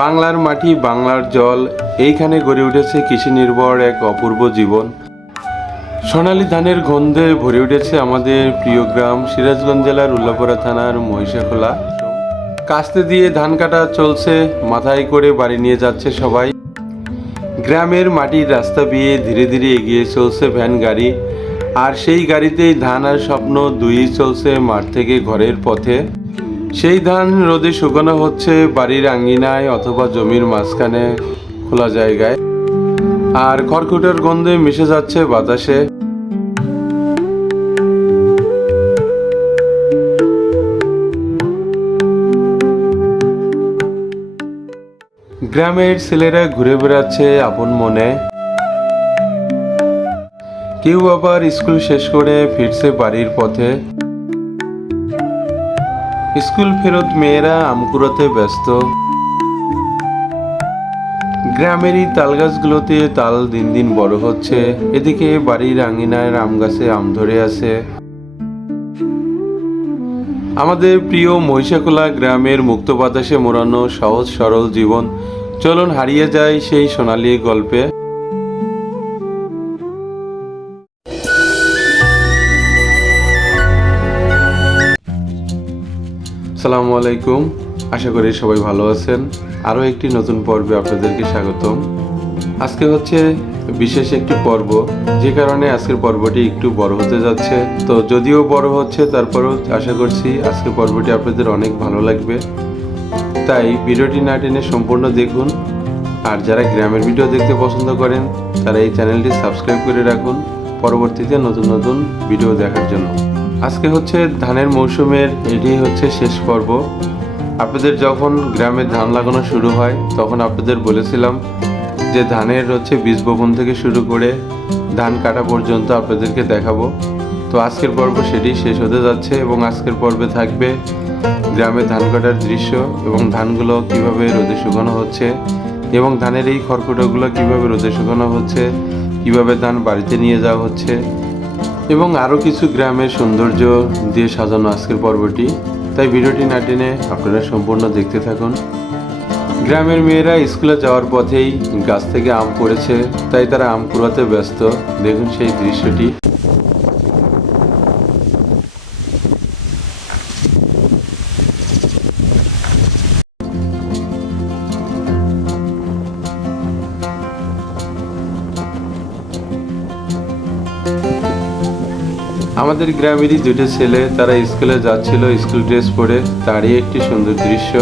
বাংলার মাটি, বাংলার জল, এইখানে গড়ে উঠেছে কৃষি নির্ভর এক অপূর্ব জীবন। সোনালী ধানের গন্ধে ভরে উঠেছে আমাদের প্রিয় গ্রাম সিরাজগঞ্জ জেলার উল্লাপাড়া থানার মহিষাখোলা। কাস্তে দিয়ে ধান কাটা চলছে, মাথায় করে বাড়ি নিয়ে যাচ্ছে সবাই। গ্রামের মাটির রাস্তা বেয়ে ধীরে ধীরে এগিয়ে চলছে ভ্যান গাড়ি, আর সেই গাড়িতেই ধান আর স্বপ্ন দুই চলছে মাঠ থেকে ঘরের পথে। সেই ধান রোদে শুকানো হচ্ছে বাড়ির আঙ্গিনায় অথবা জমির মাঝখানে খোলা জায়গায়, আর খড়কুটোর গন্ধে মিশে যাচ্ছে বাতাসে। গ্রামের ছেলেরা ঘুরে বেড়াচ্ছে আপন মনে, কেউ আবার স্কুল শেষ করে ফিরছে বাড়ির পথে। স্কুল ফেরত মেয়েরা আম কুড়াতে ব্যস্ত। গ্রামেরই তাল গাছগুলোতে তাল দিন দিন বড় হচ্ছে, এদিকে বাড়ির আঙিনায় আম গাছে আম ধরে আছে। আমাদের প্রিয় মহিষাখোলা গ্রামের মুক্ত বাতাসে মোড়ানো সহজ সরল জীবন। চলুন হারিয়ে যায় সেই সোনালী গল্পে। আসসালামু আলাইকুম, আশা করি সবাই ভালো আছেন। আরও একটি নতুন পর্বে আপনাদেরকে স্বাগতম। আজকে হচ্ছে বিশেষ একটি পর্ব, যে কারণে আজকের পর্বটি একটু বড় হতে যাচ্ছে। তো যদিও বড় হচ্ছে, তারপরেও আশা করছি আজকের পর্বটি আপনাদের অনেক ভালো লাগবে। তাই ভিডিওটি না টেনে সম্পূর্ণ দেখুন। আর যারা গ্রামের ভিডিও দেখতে পছন্দ করেন তারা এই চ্যানেলটি সাবস্ক্রাইব করে রাখুন পরবর্তীতে নতুন নতুন ভিডিও দেখার জন্য। আজকে হচ্ছে ধানের মৌসুমের এটি হচ্ছে শেষ পর্ব। আপনাদের যখন গ্রামে ধান লাগানো শুরু হয় তখন আপনাদের বলেছিলাম যে ধানের হচ্ছে বীজ বপন থেকে শুরু করে ধান কাটা পর্যন্ত আপনাদেরকে দেখাবো। তো আজকের পর্ব সেটি শেষ হতে যাচ্ছে, এবং আজকের পর্বে থাকবে গ্রামে ধান কাটার দৃশ্য এবং ধানগুলো কিভাবে রোদে শুকানো হচ্ছে, এবং ধানের এই খড়কুটোগুলো কিভাবে রোদে শুকানো হচ্ছে, কিভাবে ধান বাড়িতে নিয়ে যাওয়া হচ্ছে, এবং আরও কিছু গ্রামের সৌন্দর্য দিয়ে সাজানো আজকের পর্বটি। তাই ভিডিওটি না টেনে আপনারা সম্পূর্ণ দেখতে থাকুন। গ্রামের মেয়েরা স্কুলে যাওয়ার পথেই গাছ থেকে আম পড়েছে, তাই তারা আম কুড়াতে ব্যস্ত। দেখুন সেই দৃশ্যটি। আমাদের গ্রামেরই দুটো ছেলে, তারা স্কুলে যাচ্ছিল স্কুল ড্রেস পরে, তারই একটি সুন্দর দৃশ্য।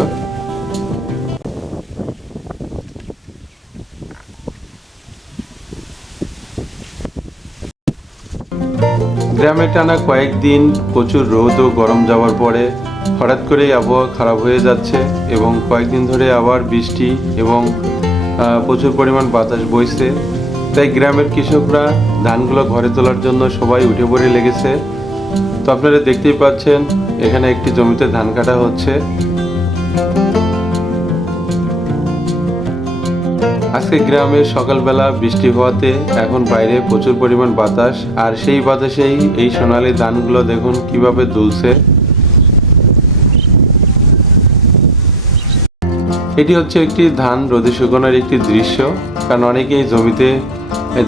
গ্রামে টানা কয়েকদিন প্রচুর রোদ ও গরম যাওয়ার পরে হঠাৎ করেই আবহাওয়া খারাপ হয়ে যাচ্ছে, এবং কয়েকদিন ধরে আবার বৃষ্টি এবং প্রচুর পরিমাণ বাতাস বইছে। তাই গ্রামের কৃষকরা ধানগুলো ঘরে তোলার জন্য সবাই উঠে পড়ে লেগেছে। তো আপনারা দেখতেই পাচ্ছেন এখানে একটি জমিতে ধান কাটা হচ্ছে। আজকে গ্রামে সকালবেলা বৃষ্টি হওয়াতে এখন বাইরে প্রচুর পরিমাণ বাতাস, আর সেই বাতাসেই এই সোনালী ধানগুলো দেখুন কিভাবে দুলছে। এটি হচ্ছে একটি ধান রোদে শুকানোর একটি দৃশ্য, কারণ অনেকেই জমিতে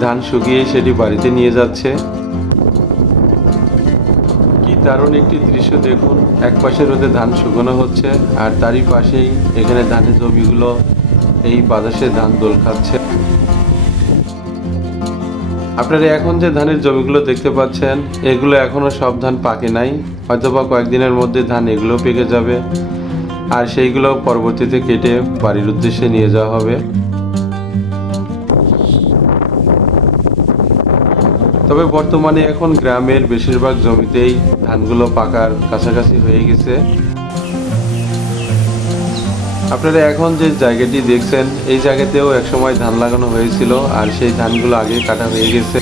ধান শুকিয়ে সেটি বাড়িতে নিয়ে যাচ্ছে। কি দারুণ একটি দৃশ্য দেখুন, এক পাশে রোদে ধান শুকানো হচ্ছে, আর তারই পাশেই এখানে ধানের জমিগুলো এই বাতাসে ধান দোল খাচ্ছে। আপনারা এখন যে ধানের জমিগুলো দেখতে পাচ্ছেন এগুলো এখনো সব ধান পাকে নাই, হয়তোবা কয়েকদিনের মধ্যে ধান এগুলো পেকে যাবে, আর সেইগুলো পরবর্তীতে কেটে বাড়ির উদ্দেশ্যে নিয়ে যাওয়া হবে। তবে বর্তমানে এখন গ্রামের বেশিরভাগ জমিতেই ধানগুলো পাকার কাছাকাছি হয়ে গেছে। আপনারা এখন যে জায়গাটি দেখছেন এই জায়গাতেও একসময় ধান লাগানো হয়েছিল, আর সেই ধানগুলো আগে কাটা হয়ে গেছে।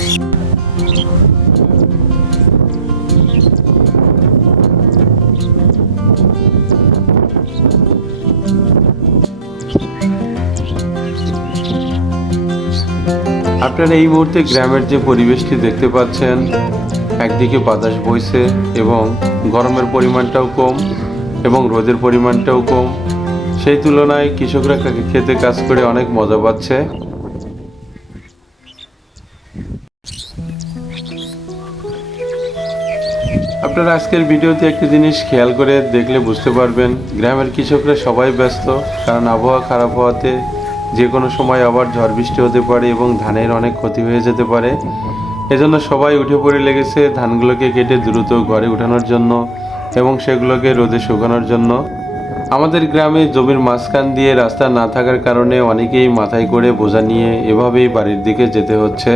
আপনারা এই মুহূর্তে গ্রামের যে পরিবেশটি দেখতে পাচ্ছেন, একদিকে বাতাস বইছে এবং গরমের পরিমাণটাও কম এবং রোদের পরিমাণটাও কম। সেই তুলনায় কৃষকরা খেতে কাজ করে অনেক মজা পাচ্ছে। আপনারা আজকের ভিডিওতে একটি জিনিস খেয়াল করে দেখলে বুঝতে পারবেন, গ্রামের কৃষকরা সবাই ব্যস্ত, কারণ আবহাওয়া খারাপ হওয়াতে যে কোনো সময় আবার ঝড় বৃষ্টি হতে পারে এবং ধানের অনেক ক্ষতি হয়ে যেতে পারে। এজন্য সবাই উঠে পড়ে লেগেছে ধানগুলোকে কেটে দ্রুত ঘরে উঠানোর জন্য এবং সেগুলোকে রোদে শুকানোর জন্য। আমাদের গ্রামে জমির মাঝখান দিয়ে রাস্তা না থাকার কারণে অনেকেই মাথায় করে বোঝা নিয়ে এভাবেই বাড়ির দিকে যেতে হচ্ছে।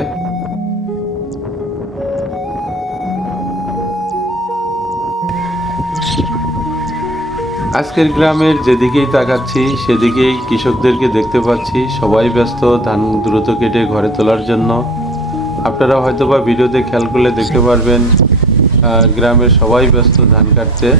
আজকের গ্রামের যেদিকেই তাকাচ্ছি সেদিকেই কৃষকদেরকে দেখতে পাচ্ছি, সবাই ব্যস্ত ধান দ্রুত কেটে ঘরে তোলার জন্য। আপনারা হয়তোবা ভিডিওতে খেয়াল করলে দেখতে পারবেন গ্রামের সবাই ব্যস্ত ধান কাটতে।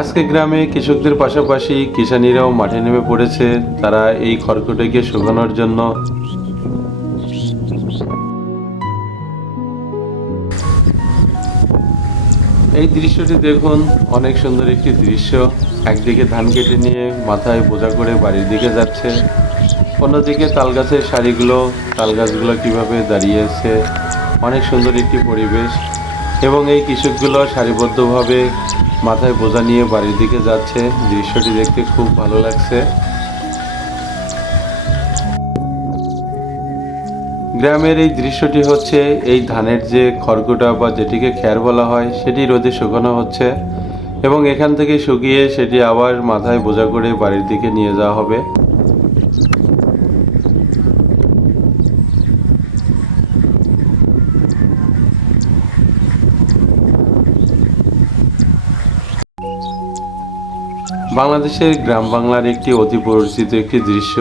আজকে গ্রামে কৃষকদের পাশাপাশি কিষানীরাও মাঠে নেমে পড়েছে তারা এই খড়কুটোকে শুকানোর জন্য। এই দৃশ্যটি দেখুন, অনেক সুন্দর একটি দৃশ্য। একদিকে ধান কেটে নিয়ে মাথায় বোঝা করে বাড়ির দিকে যাচ্ছে, অন্যদিকে তাল গাছের সারিগুলো, তাল গাছগুলো কীভাবে দাঁড়িয়ে আছে, অনেক সুন্দর একটি পরিবেশ। এবং এই কৃষকগুলো সারিবদ্ধভাবে মাথায় বোঝা নিয়ে বাড়ির দিকে যাচ্ছে, দৃশ্যটি দেখতে খুব ভালো লাগছে। গ্রামের এই দৃশ্যটি হচ্ছে এই ধানের যে খড়কুটা বা যেটিকে খ্যার বলা হয় সেটি রোদে শুকানো হচ্ছে এবং এখান থেকে শুকিয়ে সেটি আবার মাথায় বোঝা করে বাড়ির দিকে নিয়ে যাওয়া হবে। বাংলাদেশের গ্রাম বাংলার একটি অতি পরিচিত একটি দৃশ্য।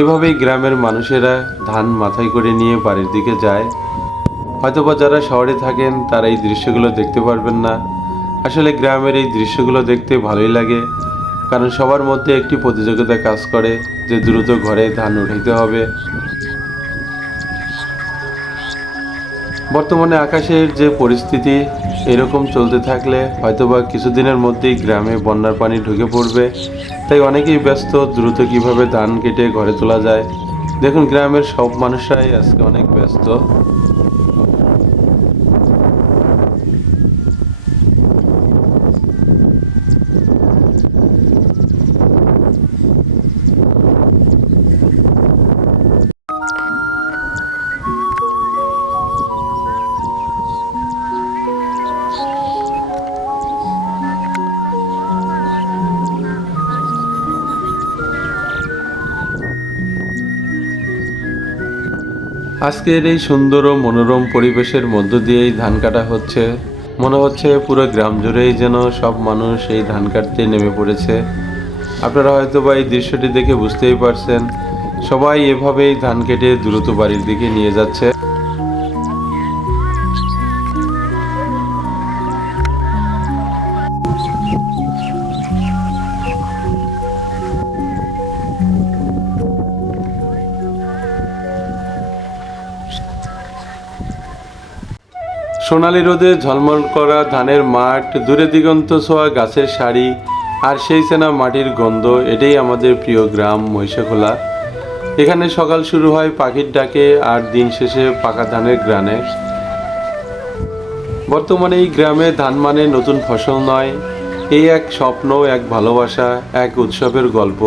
এভাবেই গ্রামের মানুষেরা ধান মাথায় করে নিয়ে বাড়ির দিকে যায়। হয়তোবা যারা শহরে থাকেন তারা এই দৃশ্যগুলো দেখতে পারবেন না। আসলে গ্রামের এই দৃশ্যগুলো দেখতে ভালোই লাগে, কারণ সবার মধ্যে একটি প্রতিযোগিতা কাজ করে যে দ্রুত ঘরে ধান উঠাইতে হবে। বর্তমানে আকাশের যে পরিস্থিতি, এরকম চলতে থাকলে হয়তোবা কিছুদিনের মধ্যেই গ্রামে বন্যার পানি ঢুকে পড়বে। তাই অনেকেই ব্যস্ত দ্রুত কিভাবে ধান কেটে ঘরে তোলা যায়। দেখুন, গ্রামের সব মানুষরাই আজকে অনেক ব্যস্ত। আজকের এই সুন্দর ও মনোরম পরিবেশের মধ্য দিয়েই ধান কাটা হচ্ছে। মনে হচ্ছে পুরো গ্রাম জুড়েই যেন সব মানুষ এই ধান কাটতে নেমে পড়েছে। আপনারা হয়তো বা এই দৃশ্যটি দেখে বুঝতেই পারছেন, সবাই এভাবেই ধান কেটে দ্রুত বাড়ির দিকে নিয়ে যাচ্ছে। সোনালী রোদে ঝলমল করা ধানের মাঠ, দূরে দিগন্ত ছোঁয়া গাছের সারি, আর সেই চেনা মাটির গন্ধ, এটাই আমাদের প্রিয় গ্রাম মহিষাখোলা। এখানে সকাল শুরু হয় পাখির ডাকে আর দিন শেষে পাকা ধানের গ্রানে। বর্তমানে এই গ্রামে ধান মানে নতুন ফসল নয়, এই এক স্বপ্ন, এক ভালোবাসা, এক উৎসবের গল্প।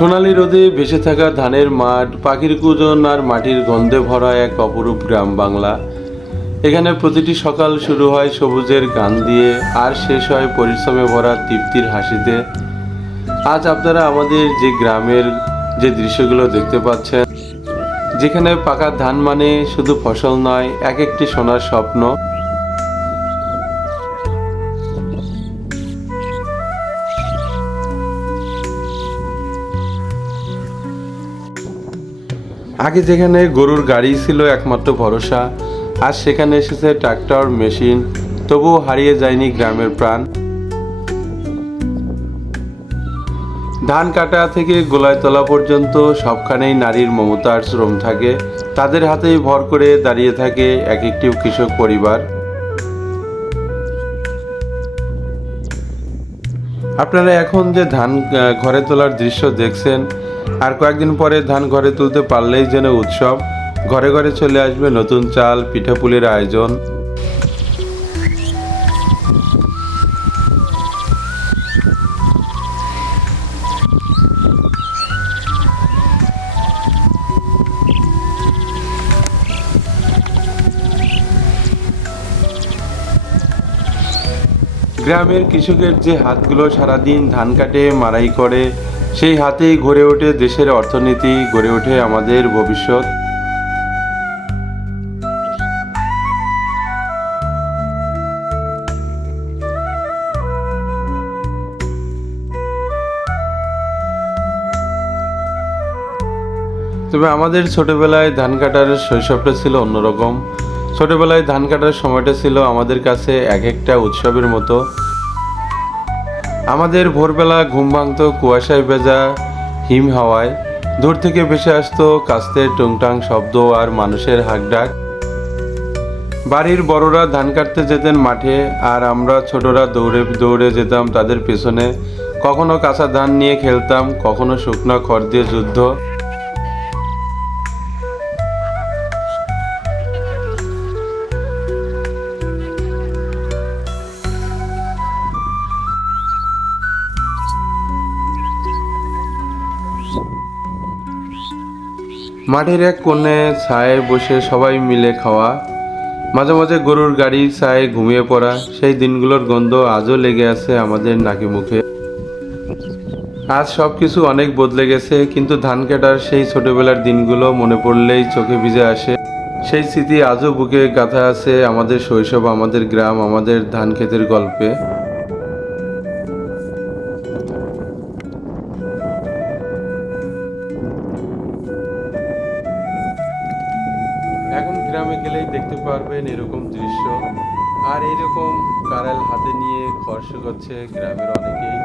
সোনালী রোদে ভেসে থাকা ধানের মাঠ, পাখির কুজন আর মাটির গন্ধে ভরা এক অপরূপ গ্রাম বাংলা। এখানে প্রতিটি সকাল শুরু হয় সবুজের গান দিয়ে আর শেষ হয় পরিশ্রমে ভরা তৃপ্তির হাসিতে। আজ আপনারা আমাদের যে গ্রামের যে দৃশ্যগুলো দেখতে পাচ্ছেন, যেখানে পাকা ধান মানে শুধু ফসল নয়, এক একটি সোনার স্বপ্ন। আগে যেখানে গরুর গাড়ি ছিল একমাত্র ভরসা, আজ সেখানে এসেছে ট্রাক্টর, মেশিন, তবুও হারিয়ে যায়নি গ্রামের প্রাণ। ধান কাটা থেকে গোলায় তোলা পর্যন্ত সবখানেই নারীর মমতার শ্রম থাকে। তাদের হাতেই ভর করে দাঁড়িয়ে থাকে এক একটি কৃষক পরিবার। আপনারা এখন যে ধান ঘরে তোলার দৃশ্য দেখছেন, আর কয়েকদিন পরে ধান ঘরে তুলতে পারলেই যেন উৎসব। ঘরে ঘরে চলে আসবে নতুন চাল, পিঠাপুলির আয়োজন। গ্রামের কৃষকের যে হাতগুলো সারাদিন ধান কাটে, মাড়াই করে, সেই হাতেই গড়ে ওঠে দেশের অর্থনীতি, গড়ে ওঠে আমাদের ভবিষ্যৎ। তবে আমাদের ছোটবেলায় ধান কাটার শৈশবটা ছিল অন্যরকম। ছোটবেলায় ধান কাটার সময়টা ছিল আমাদের কাছে এক একটা উৎসবের মতো। আমাদের ভোরবেলা ঘুম ভাঙতো কুয়াশায় ভেজা হিম হাওয়ায়। দূর থেকে ভেসে আসতো কাস্তের টুংটাং শব্দ আর মানুষের হাঁকডাক। বাড়ির বড়রা ধান কাটতে যেতেন মাঠে, আর আমরা ছোটরা দৌড়ে দৌড়ে যেতাম তাদের পেছনে। কখনো কাঁচা ধান নিয়ে খেলতাম, কখনো শুকনো খড় দিয়ে যুদ্ধ। মাঠের এক কোণে ছায়ায় বসে সবাই মিলে খাওয়া, মাঝে মাঝে গরুর গাড়ির ছায়ায় ঘুমিয়ে পড়া, সেই দিনগুলোর গন্ধ আজও লেগে আছে আমাদের নাকি মুখে। আজ সব কিছু অনেক বদলে গেছে, কিন্তু ধান কাটার সেই ছোটবেলার দিনগুলো মনে পড়লেই চোখে ভিজে আসে। সেই স্মৃতি আজও বুকে গাঁথা আছে আমাদের শৈশব, আমাদের গ্রাম, আমাদের ধান ক্ষেতের গল্পে। এখন গ্রামে গেলেই দেখতে পারবেন এরকম দৃশ্য, আর এরকম কারাল হাতে নিয়ে খড় শুকাচ্ছে গ্রামের অনেকেই।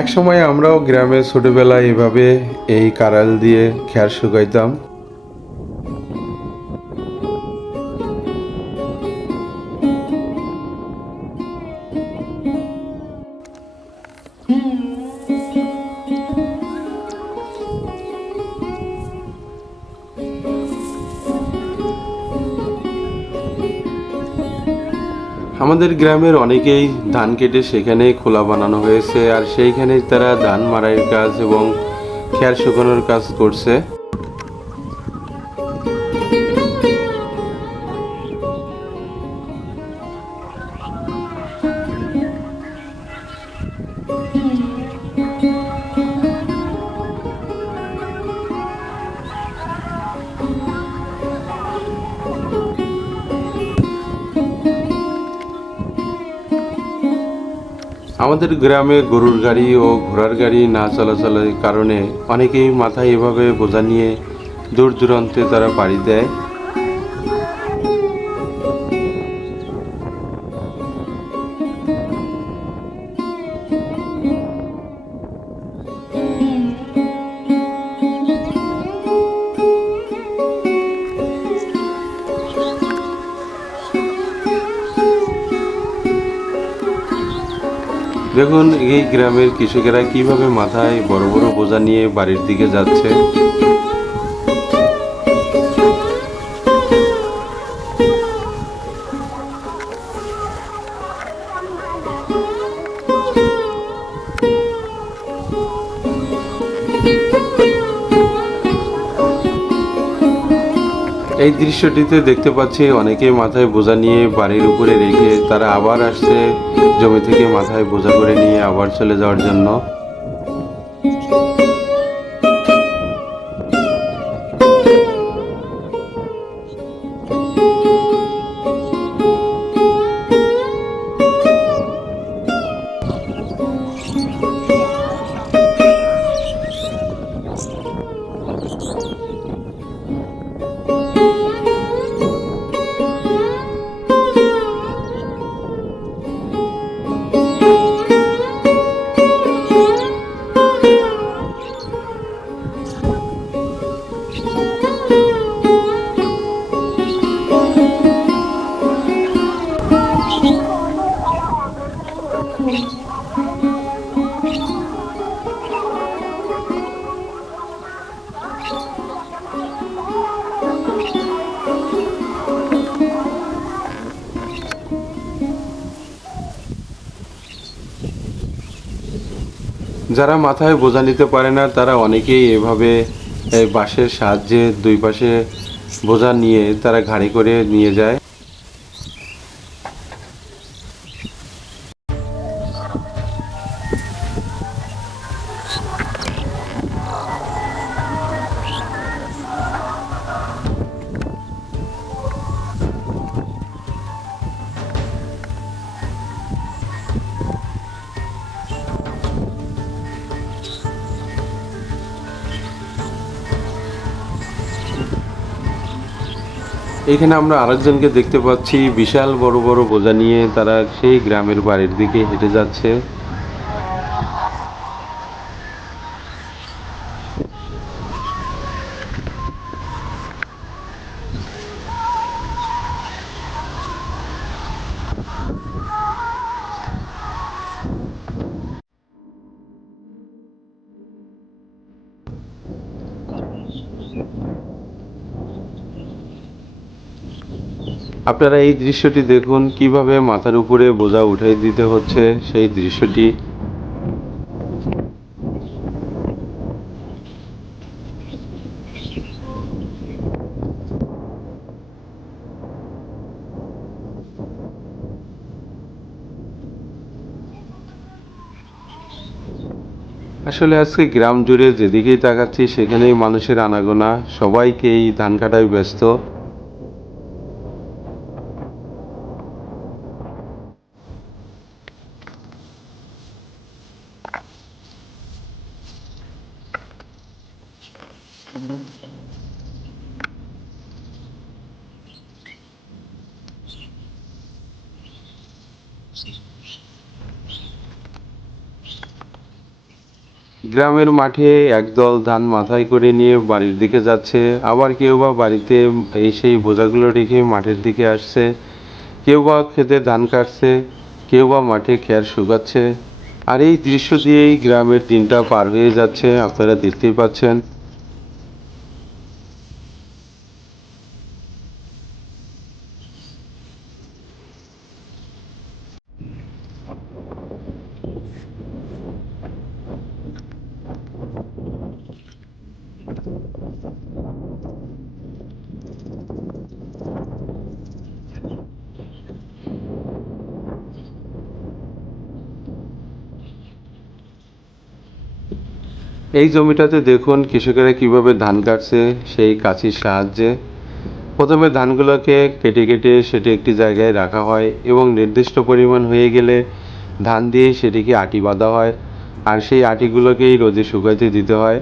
একসময় আমরাও গ্রামে ছোটবেলায় এভাবে এই কারাল দিয়ে খ্যার শুকাইতাম। আমাদের গ্রামের অনেকেই ধান কেটে সেখানে খোলা বানানো হয়েছে, আর সেইখানেই তারা ধান মাড়াইয়ের কাজ এবং খ্যার শুকানোর কাজ করছে। আমাদের গ্রামে গরুর গাড়ি ও ঘোড়ার গাড়ি না চলাচলের কারণে অনেকেই মাথায় এভাবে বোঝা নিয়ে দূর দূরান্তে তারা পাড়ি দেয়। দেখুন এই গ্রামের কৃষকেরা কিভাবে মাথায় বড় বড় বোঝা নিয়ে বাড়ির দিকে যাচ্ছে। এই দৃশ্যটিতে দেখতে পাচ্ছি অনেকে মাথায় বোঝা নিয়ে বাড়ির উপরে রেখে তারা আবার আসছে জমি থেকে মাথায় বোঝা করে নিয়ে আবার চলে যাওয়ার জন্য। যারা মাথায় বোঝা নিতে পারে না তারা অনেকেই এভাবে এই বাঁশের সাহায্যে দুই পাশে বোঝা নিয়ে তারা ঘাড়ে করে নিয়ে যায়। এখানে আমরা আরেকজনকে দেখতে পাচ্ছি বিশাল বড় বড় বোঝা নিয়ে তারা সেই গ্রামের বাড়ির দিকে হেঁটে যাচ্ছে। আপনারা এই দৃশ্যটি দেখুন কিভাবে মাথার উপরে বোঝা উঠাই দিতে হচ্ছে সেই দৃশ্যটি। আসলে আজকে গ্রাম জুড়ে যেদিকেই তাকাচ্ছি সেখানেই মানুষের আনাগোনা, সবাইকে এই ধান কাটায় ব্যস্ত। গ্রামের মাঠে একদল ধান মাথায় করে নিয়ে বাড়ির দিকে যাচ্ছে, আবার কেউ বা বাড়িতে এই সেই বোঝাগুলো রেখে মাঠের দিকে আসছে, কেউ বা খেতে ধান কাটছে, কেউ বা মাঠে খের শুকাচ্ছে। আর এই দৃশ্য দিয়েই গ্রামের দিনটা পার হয়ে যাচ্ছে, আপনারা দেখতেই পাচ্ছেন। এই জমিটাতে দেখুন কৃষকেরা কিভাবে ধান কাটছে সেই কাঁচির সাহায্যে। প্রথমে ধানগুলোকে কেটে কেটে সেটি একটি জায়গায় রাখা হয় এবং নির্দিষ্ট পরিমাণ হয়ে গেলে ধান দিয়ে সেটিকে আটি বাঁধা হয়, আর সেই আটিগুলোকেই রোদে শুকাতে দিতে হয়।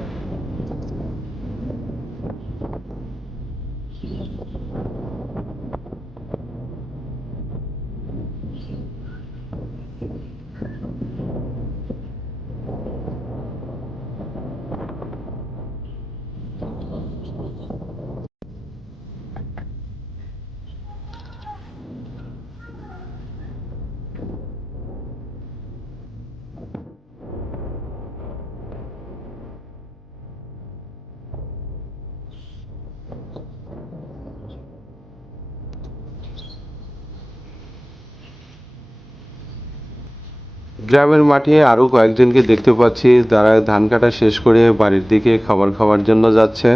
গ্রামের মাঠে আরও কয়েকজনকে দেখতে পাচ্ছি, যারা ধান কাটা শেষ করে বাড়ির দিকে খাবার খাওয়ার জন্য যাচ্ছে।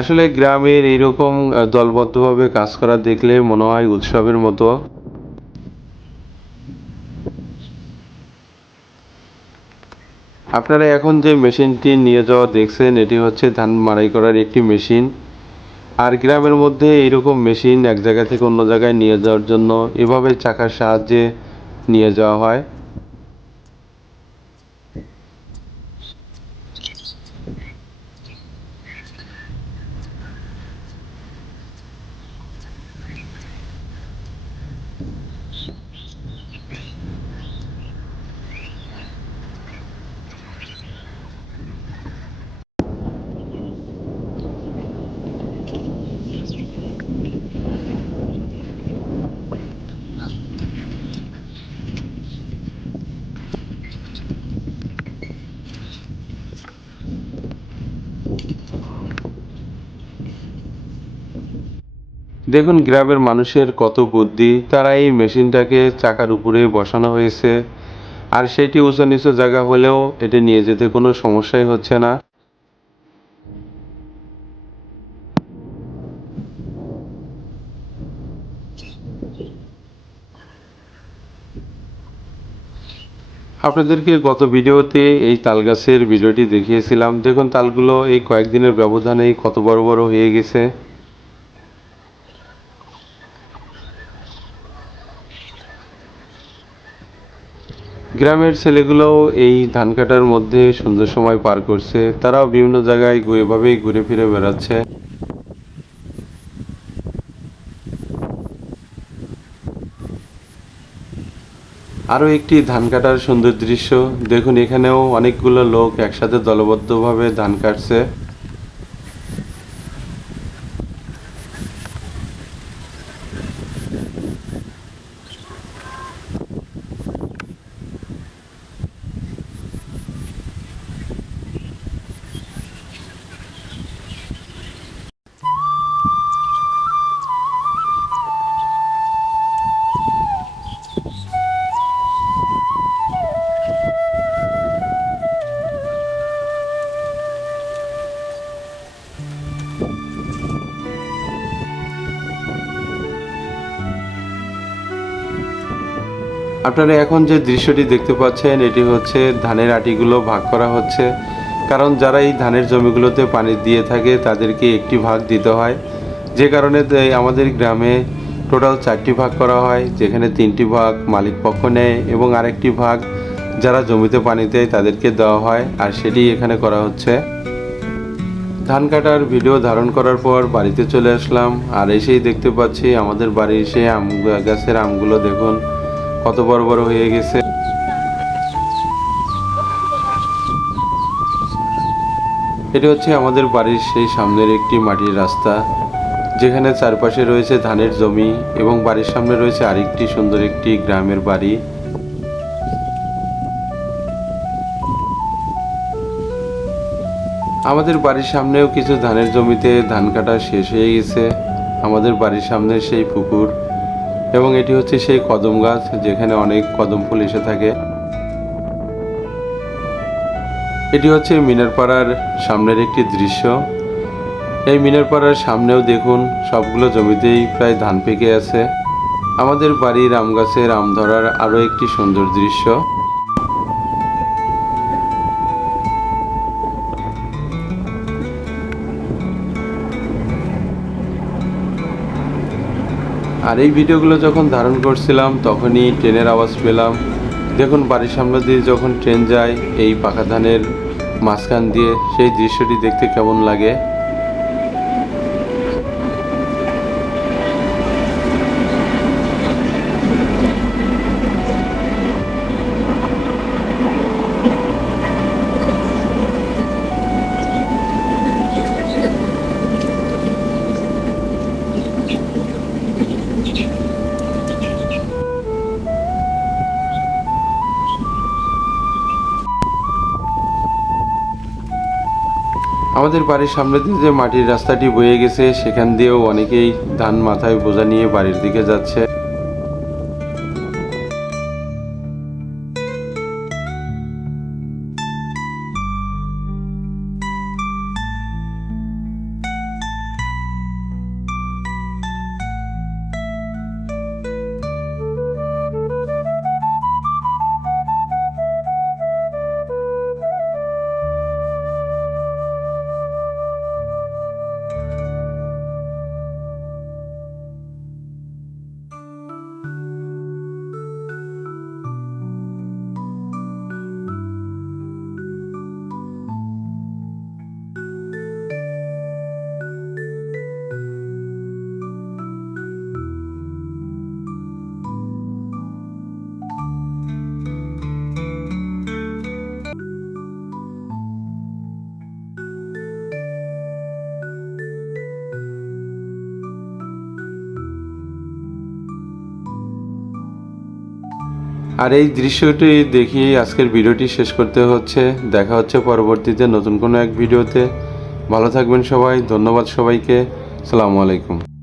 আসলে গ্রামের এইরকম দলবদ্ধভাবে কাজ করা দেখলে মনে হয় উৎসবের মতো। আপনারা এখন যে মেশিনটি নিয়ে যাওয়া দেখছেন এটি হচ্ছে ধান মাড়াই করার একটি মেশিন। আর গ্রামের মধ্যে এইরকম মেশিন এক জায়গা থেকে অন্য জায়গায় নিয়ে যাওয়ার জন্য এভাবে চাকার সাহায্যে নিয়ে যাওয়া হয়। দেখুন গ্রামের মানুষের কত বুদ্ধি, তারা এই মেশিনটাকে চাকার উপরে বসানো হয়েছে, আর সেটি উঁচু নিচু জায়গা হলেও এটি নিয়ে যেতে কোনো সমস্যাই হচ্ছে না। আপনাদেরকে গত ভিডিওতে এই তাল গাছের ভিডিওটি দেখিয়েছিলাম। দেখুন তালগুলো এই কয়েকদিনের ব্যবধানেই কত বড় বড় হয়ে গেছে। গ্রামের ছেলেগুলোও এই ধান কাটার মধ্যে সুন্দর সময় পার করছে, তারাও বিভিন্ন জায়গায় এভাবেই ঘুরে ফিরে বেড়াচ্ছে। আরও একটি ধান কাটার সুন্দর দৃশ্য দেখুন, এখানেও অনেকগুলো লোক একসাথে দলবদ্ধভাবে ধান কাটছে। আপনারা এখন যে দৃশ্যটি দেখতে পাচ্ছেন এটি হচ্ছে ধানের আটিগুলো ভাগ করা হচ্ছে, কারণ যারা এই ধানের জমিগুলোতে পানি দিয়ে থাকে তাদেরকে একটি ভাগ দিতে হয়, যে কারণে আমাদের গ্রামে টোটাল 4টি ভাগ করা হয়, যেখানে 3টি ভাগ মালিক পক্ষ নেয় এবং আরেকটি ভাগ যারা জমিতে পানি দেয় তাদেরকে দেওয়া হয়, আর সেটি এখানে করা হচ্ছে। ধান কাটার ভিডিও ধারণ করার পর বাড়িতে চলে আসলাম, আর এসেই দেখতে পাচ্ছি আমাদের বাড়ির সেই আম গাছের আমগুলো দেখুন কত বড় বড় হয়ে গেছে। এটা হচ্ছে আমাদের বাড়ির সেই সামনের একটি মাটির রাস্তা, যেখানে চারপাশে রয়েছে ধানের জমি এবং বাড়ির সামনে রয়েছে আরেকটি সুন্দর একটি গ্রামের বাড়ি। আমাদের বাড়ির সামনেও কিছু ধানের জমিতে ধান কাটা শেষ হয়ে গেছে। আমাদের বাড়ির সামনে সেই পুকুর এবং এটি হচ্ছে সেই কদম গাছ, যেখানে অনেক কদম ফুল এসে থাকে। এটি হচ্ছে মিনারপাড়ার সামনের একটি দৃশ্য। এই মিনারপাড়ার সামনেও দেখুন সবগুলো জমিতেই প্রায় ধান পেকে আছে। আমাদের বাড়ির আম গাছের আম ধরার আরও একটি সুন্দর দৃশ্য। আর এই ভিডিওগুলো যখন ধারণ করছিলাম তখনই ট্রেনের আওয়াজ পেলাম। দেখুন বাড়ির সামনে দিয়ে যখন ট্রেন যায় এই পাকা ধানের মাঝখান দিয়ে, সেই দৃশ্যটি দেখতে কেমন লাগে। আমাদের বাড়ির সামনে দিয়ে যে মাটির রাস্তাটি বয়ে গেছে সেখান দিয়েও অনেকেই ধান মাথায় বোঝা নিয়ে বাড়ির দিকে যাচ্ছে। আর এই দৃশ্যটি দেখিয়ে আজকের ভিডিওটি শেষ করতে হচ্ছে। দেখা হচ্ছে পরবর্তীতে নতুন কোনো এক ভিডিওতে। ভালো থাকবেন সবাই, ধন্যবাদ সবাইকে। আসসালামু আলাইকুম।